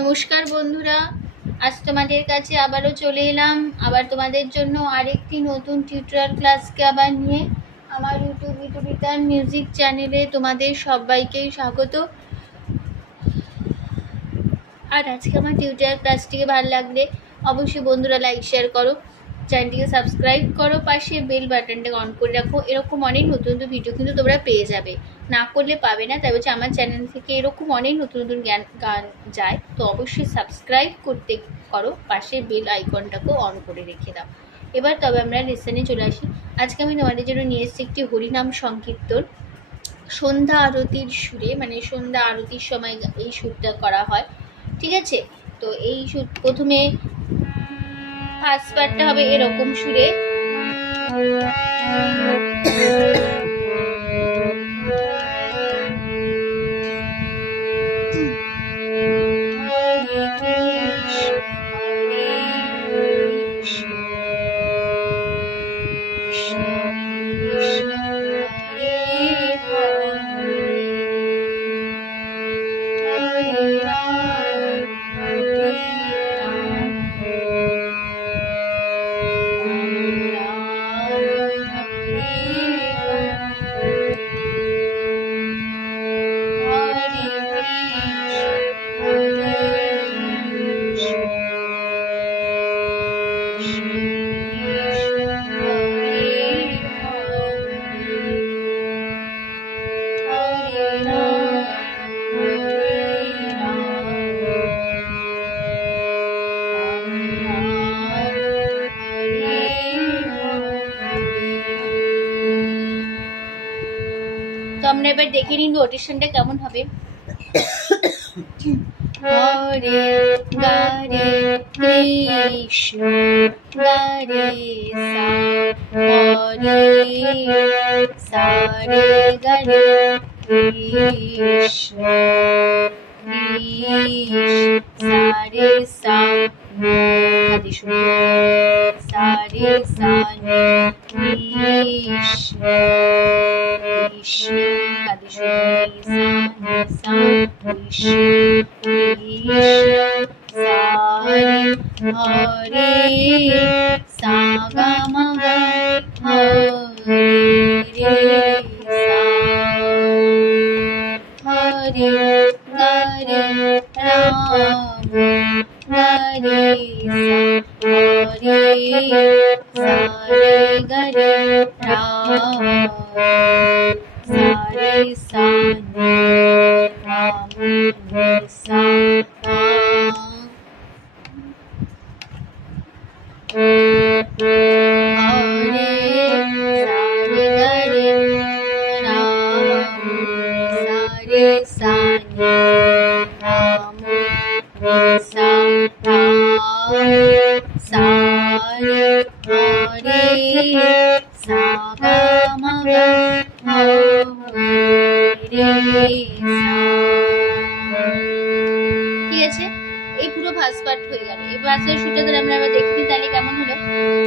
নমস্কার বন্ধুরা, আজ তোমাদের কাছে আবারও চলে এলাম আবার তোমাদের জন্য আরেকটি নতুন টিউটোরিয়াল ক্লাসকে আবার নিয়ে। আমার ইউটিউব বিতান মিউজিক চ্যানেলে তোমাদের সবাইকেই স্বাগত। আর আজকে আমার টিউটোরিয়াল ক্লাসটিকে ভালো লাগলে অবশ্যই বন্ধুরা লাইক শেয়ার করো, চ্যানেলটিকে সাবস্ক্রাইব করো, পাশে বেল বাটনটাকে অন করে রাখো। এরকম অনেক নতুন নতুন ভিডিও কিন্তু তোমরা পেয়ে যাবে, না করলে পাবে না। তাই বলছি আমার চ্যানেল থেকে এরকম অনেক নতুন নতুন গান যায়, তো অবশ্যই সাবস্ক্রাইব করতে করো, পাশে বেল আইকনটাকেও অন করে রেখে দাও। এবার তবে আমরা লেসনে চলে আসি। আজকে আমি তোমাদের জন্য নিয়ে এসেছি একটি হরিনাম সংকীর্তন, সন্ধ্যা আরতির সুরে, মানে সন্ধ্যা আরতির সময় এই সুরটা করা হয়, ঠিক আছে? তো এই সুর প্রথমে ফার্স্ট পার্টটা হবে এরকম সুরে, তো আমরা এবার দেখে নিন নোটেশনটা কেমন হবে। হরে গারে কৃষ্ণ গারে সা, হরে সারে গারে কৃষ্ণ সারে সা, আদি সারে সা কৃষ্ণ কৃষ্ণ আদি হরে সাগমগ হরে হরে গরে রাম গরে হরে সারে গরে রাম সারে সা রাম সা। হরে সারে গরে রাম সারে সা রাম সা সারে হরে সাগমগ হরে সা। ঠিক আছে, এই পুরো ফার্স্ট পার্ট হয়ে গেল। এই ফার্স্টের সুরটা ধরে আমরা আবার দেখি তাহলে কেমন হলো।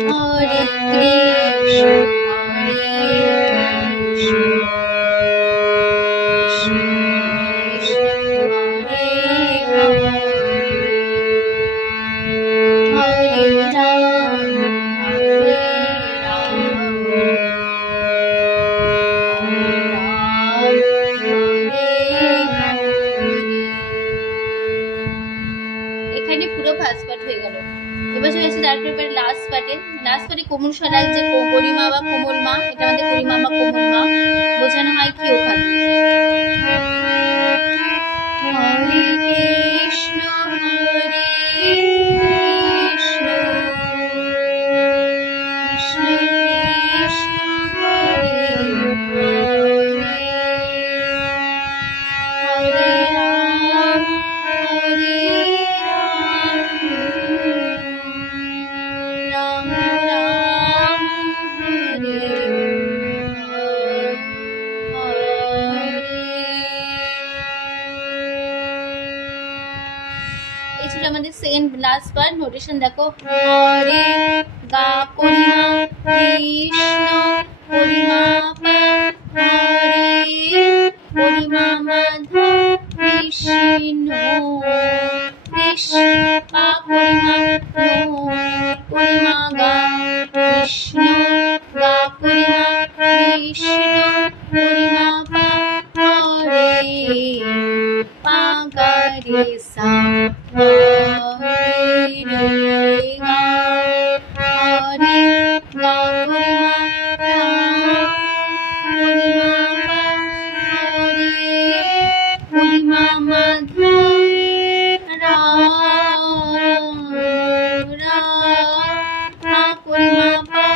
হরে কৃষ্ণ হরে কৃষ্ণ কৃষ্ণ হরে হরে রাম হরে রাম এখানে পুরো ফার্স্ট পার্ট হয়ে গেল। এবার চলে আসছে তারপরে লাস্ট পার্টে কোমল স্বরায় যে গরিমা বা কোমল মা, এটা আমাদের গরিমা বা কোমল মা বোঝানো হয় কি ওখানে। হরে কৃষ্ণ হরে কৃষ্ণ কৃষ্ণ কৃষ্ণ হরে হরে হরে রাম হরে রাম রাম হরে এই ছিল আমাদের সেকেন্ড লাস্ট পার্ট। নোটেশন দেখো, হরে গা করিমা কৃষ্ণ করিমা পা হরে করিমা মাধব কৃষ্ণ কৃষ পা পরিমা নো পরিমা গা কৃষ্ণ গা পরিমা কৃষ্ণ পরিমা পা হরে পা গা রে সা হরে রে গা হরে গা পরিমা পরিমা পা হরে পরিমা মাধা রা রা পা পরিমা পা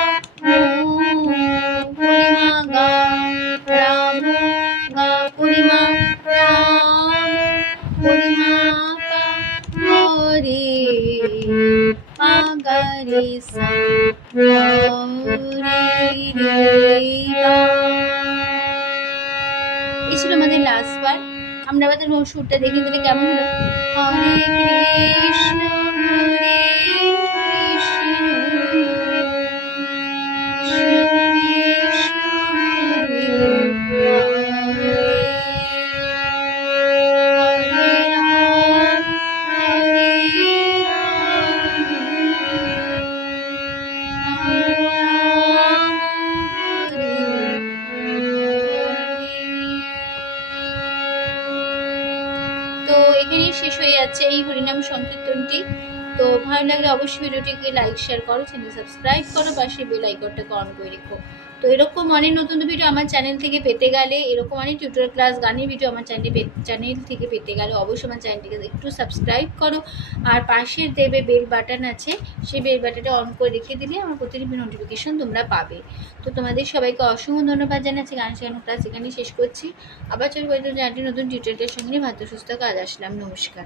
পরিমা গা রাম গা পরিমা রাম পরিমা পা হরে পা গা রে সা হরে রে গা। এই ছিল আমাদের লাস্ট বার। আমরা আমাদের সুরটা দেখে দিলে কেমন হলো? হরে কৃষ্ণ হরে কৃষ্ণ কৃষ্ণ কৃষ্ণ হরে হরে রাম হরে তো এখানেই শেষ হয়ে যাচ্ছে এই হরিনাম সংকীর্তনটি। তো ভালো লাগলে অবশ্যই ভিডিওটিকে লাইক শেয়ার করো, চ্যানেল সাবস্ক্রাইব করো, পাশে বেল আইকনটাকে অন করে রেখো। তো এরকম অনেক নতুন ভিডিও আমার চ্যানেল থেকে পেতে গেলে, এরকম অনেক টিউটোরিয়াল ক্লাস গানের ভিডিও আমার চ্যানেল থেকে পেতে গেলে অবশ্যই আমার চ্যানেলটিকে একটু সাবস্ক্রাইব করো। আর পাশের দেবে বেল বাটন আছে, সেই বেল বাটনটা অন করে রেখে দিলে আমার প্রতিদিন নোটিফিকেশন তোমরা পাবে। তো তোমাদের সবাইকে অসংখ্য ধন্যবাদ জানাচ্ছি। গান শেখানো ক্লাস এখানেই শেষ করছি। আবার চলবে চ্যানেলটি নতুন টিউটোরিয়ালের সঙ্গে ভালো সুস্থ কাজ আসলাম। নমস্কার।